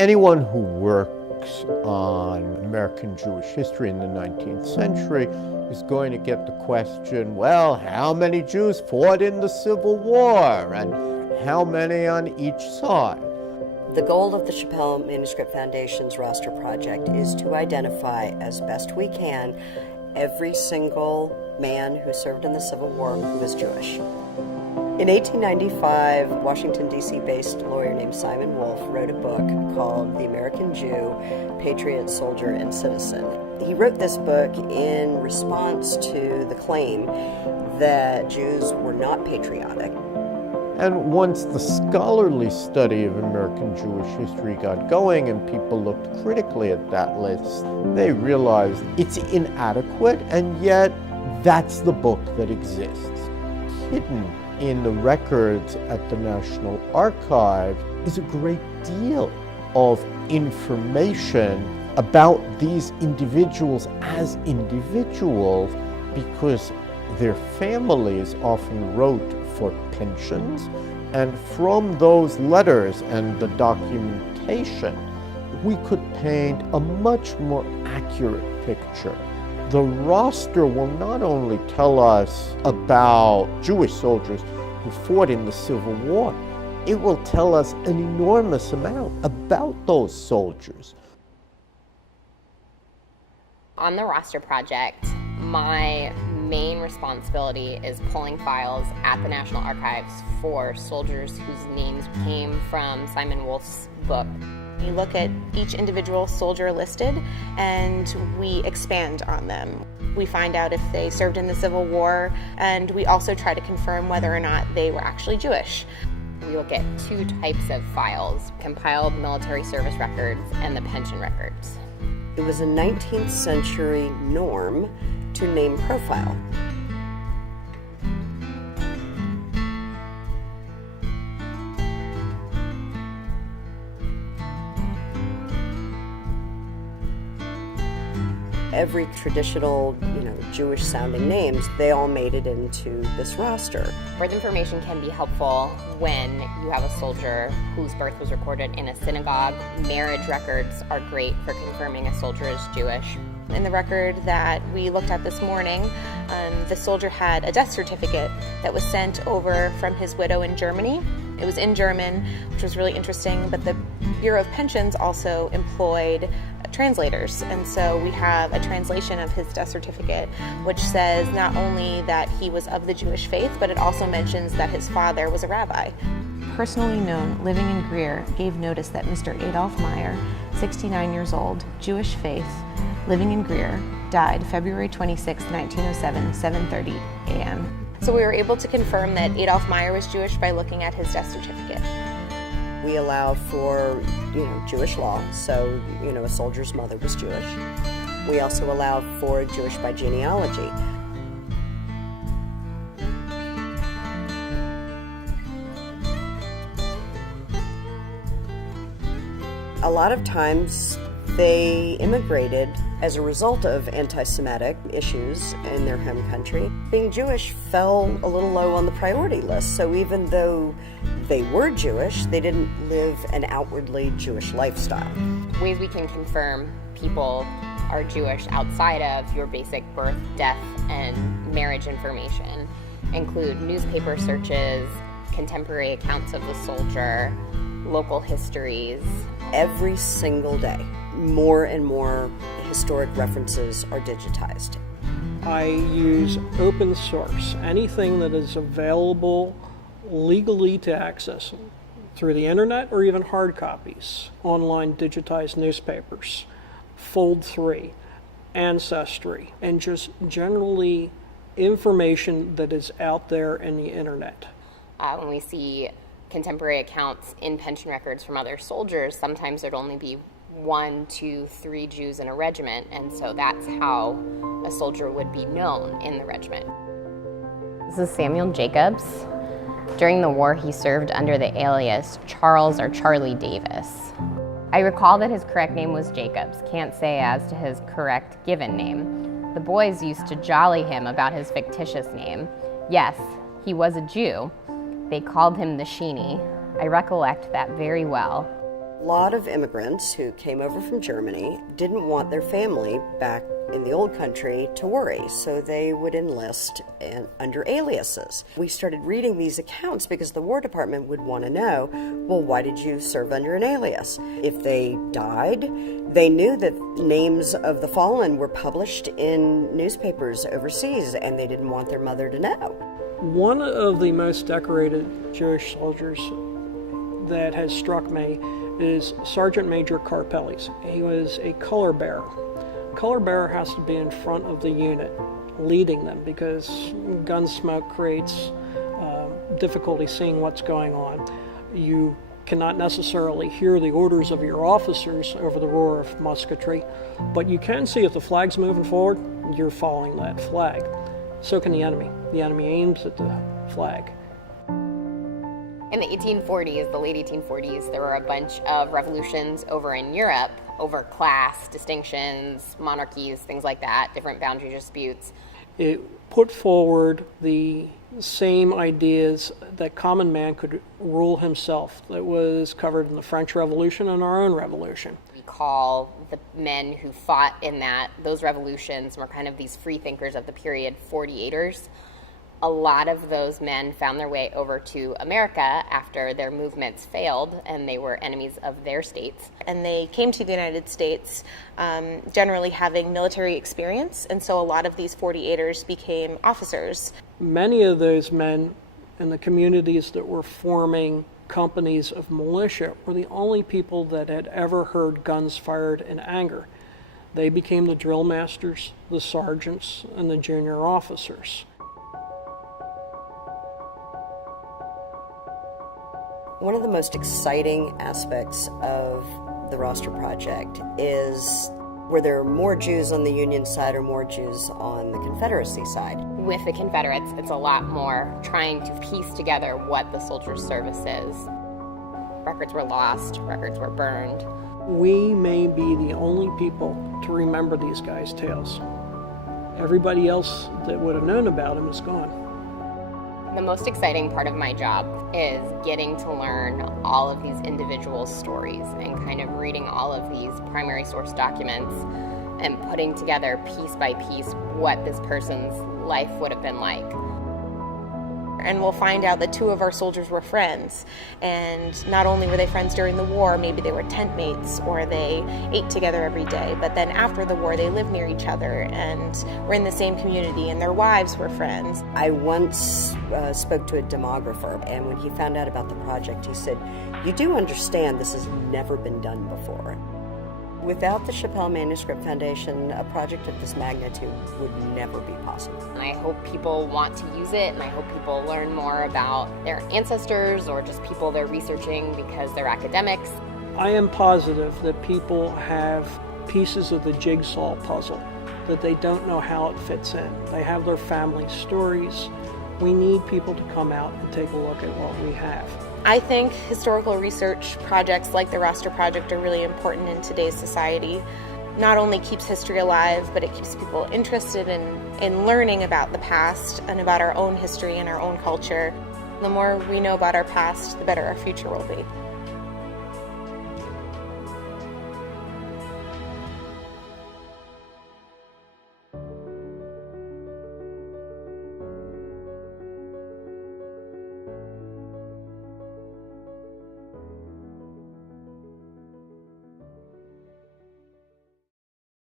Anyone who works on American Jewish history in the 19th century is going to get the question, well, how many Jews fought in the Civil War and how many on each side? The goal of the Shapell Manuscript Foundation's roster project is to identify as best we can every single man who served in the Civil War who was Jewish. In 1895, Washington, D.C. based lawyer named Simon Wolfe wrote a book called The American Jew, Patriot, Soldier, and Citizen. He wrote this book in response to the claim that Jews were not patriotic. And once the scholarly study of American Jewish history got going and people looked critically at that list, they realized it's inadequate, and yet that's the book that exists. Hidden in the records at the National Archive is a great deal of information about these individuals as individuals, because their families often wrote for pensions, and from those letters and the documentation, we could paint a much more accurate picture. The roster will not only tell us about Jewish soldiers who fought in the Civil War, it will tell us an enormous amount about those soldiers. On the roster project, my main responsibility is pulling files at the National Archives for soldiers whose names came from Simon Wolfe's book. We look at each individual soldier listed and we expand on them. We find out if they served in the Civil War, and we also try to confirm whether or not they were actually Jewish. We look at two types of files: compiled military service records and the pension records. It was a 19th century norm to name profile. Every traditional, Jewish sounding names, they all made it into this roster. Birth information can be helpful when you have a soldier whose birth was recorded in a synagogue. Marriage records are great for confirming a soldier is Jewish. In the record that we looked at this morning, the soldier had a death certificate that was sent over from his widow in Germany. It was in German, which was really interesting, but the Bureau of Pensions also employed translators, and so we have a translation of his death certificate which says not only that he was of the Jewish faith, but it also mentions that his father was a rabbi. Personally known, living in Greer, gave notice that Mr. Adolf Meyer, 69 years old, Jewish faith, living in Greer, died February 26, 1907, 7:30 a.m. So we were able to confirm that Adolf Meyer was Jewish by looking at his death certificate. We allow for, Jewish law, so, a soldier's mother was Jewish. We also allow for Jewish by genealogy. A lot of times they immigrated as a result of anti-Semitic issues in their home country. Being Jewish fell a little low on the priority list, so even though they were Jewish, they didn't live an outwardly Jewish lifestyle. Ways we can confirm people are Jewish outside of your basic birth, death, and marriage information include newspaper searches, contemporary accounts of the soldier, local histories. Every single day, more and more historic references are digitized. I use open source, anything that is available legally to access through the internet or even hard copies, online digitized newspapers, Fold 3, Ancestry, and just generally information that is out there in the internet. When we see contemporary accounts in pension records from other soldiers, sometimes there'd only be 1, 2, 3 Jews in a regiment, and so that's how a soldier would be known in the regiment. This is Samuel Jacobs. During the war, he served under the alias Charles or Charlie Davis. I recall that his correct name was Jacobs. Can't say as to his correct given name. The boys used to jolly him about his fictitious name. Yes, he was a Jew. They called him the Sheeny. I recollect that very well. A lot of immigrants who came over from Germany didn't want their family back in the old country to worry, so they would enlist under aliases. We started reading these accounts because the War Department would want to know, well, why did you serve under an alias? If they died, they knew that names of the fallen were published in newspapers overseas, and they didn't want their mother to know. One of the most decorated Jewish soldiers that has struck me is Sergeant Major Karpellis. He was a color bearer. Color bearer has to be in front of the unit, leading them, because gun smoke creates difficulty seeing what's going on. You cannot necessarily hear the orders of your officers over the roar of musketry, but you can see if the flag's moving forward, you're following that flag. So can the enemy. The enemy aims at the flag. In the 1840s, the late 1840s, there were a bunch of revolutions over in Europe over class distinctions, monarchies, things like that, different boundary disputes. It put forward the same ideas that common man could rule himself that was covered in the French Revolution and our own revolution. We call the men who fought in those revolutions were kind of these free thinkers of the period, 48ers. A lot of those men found their way over to America after their movements failed and they were enemies of their states. And they came to the United States generally having military experience, and so a lot of these 48ers became officers. Many of those men in the communities that were forming companies of militia were the only people that had ever heard guns fired in anger. They became the drill masters, the sergeants, and the junior officers. One of the most exciting aspects of the Roster Project is where there are more Jews on the Union side or more Jews on the Confederacy side. With the Confederates, it's a lot more trying to piece together what the soldiers' service is. Records were lost, records were burned. We may be the only people to remember these guys' tales. Everybody else that would have known about them is gone. The most exciting part of my job is getting to learn all of these individual stories and kind of reading all of these primary source documents and putting together piece by piece what this person's life would have been like. And we'll find out that 2 of our soldiers were friends. And not only were they friends during the war, maybe they were tent mates or they ate together every day. But then after the war, they lived near each other and were in the same community, and their wives were friends. I once spoke to a demographer, and when he found out about the project, he said, "You do understand this has never been done before." Without the Shapell Manuscript Foundation, a project of this magnitude would never be possible. And I hope people want to use it, and I hope people learn more about their ancestors or just people they're researching because they're academics. I am positive that people have pieces of the jigsaw puzzle that they don't know how it fits in. They have their family stories. We need people to come out and take a look at what we have. I think historical research projects like the Roster Project are really important in today's society. Not only keeps history alive, but it keeps people interested in learning about the past and about our own history and our own culture. The more we know about our past, the better our future will be.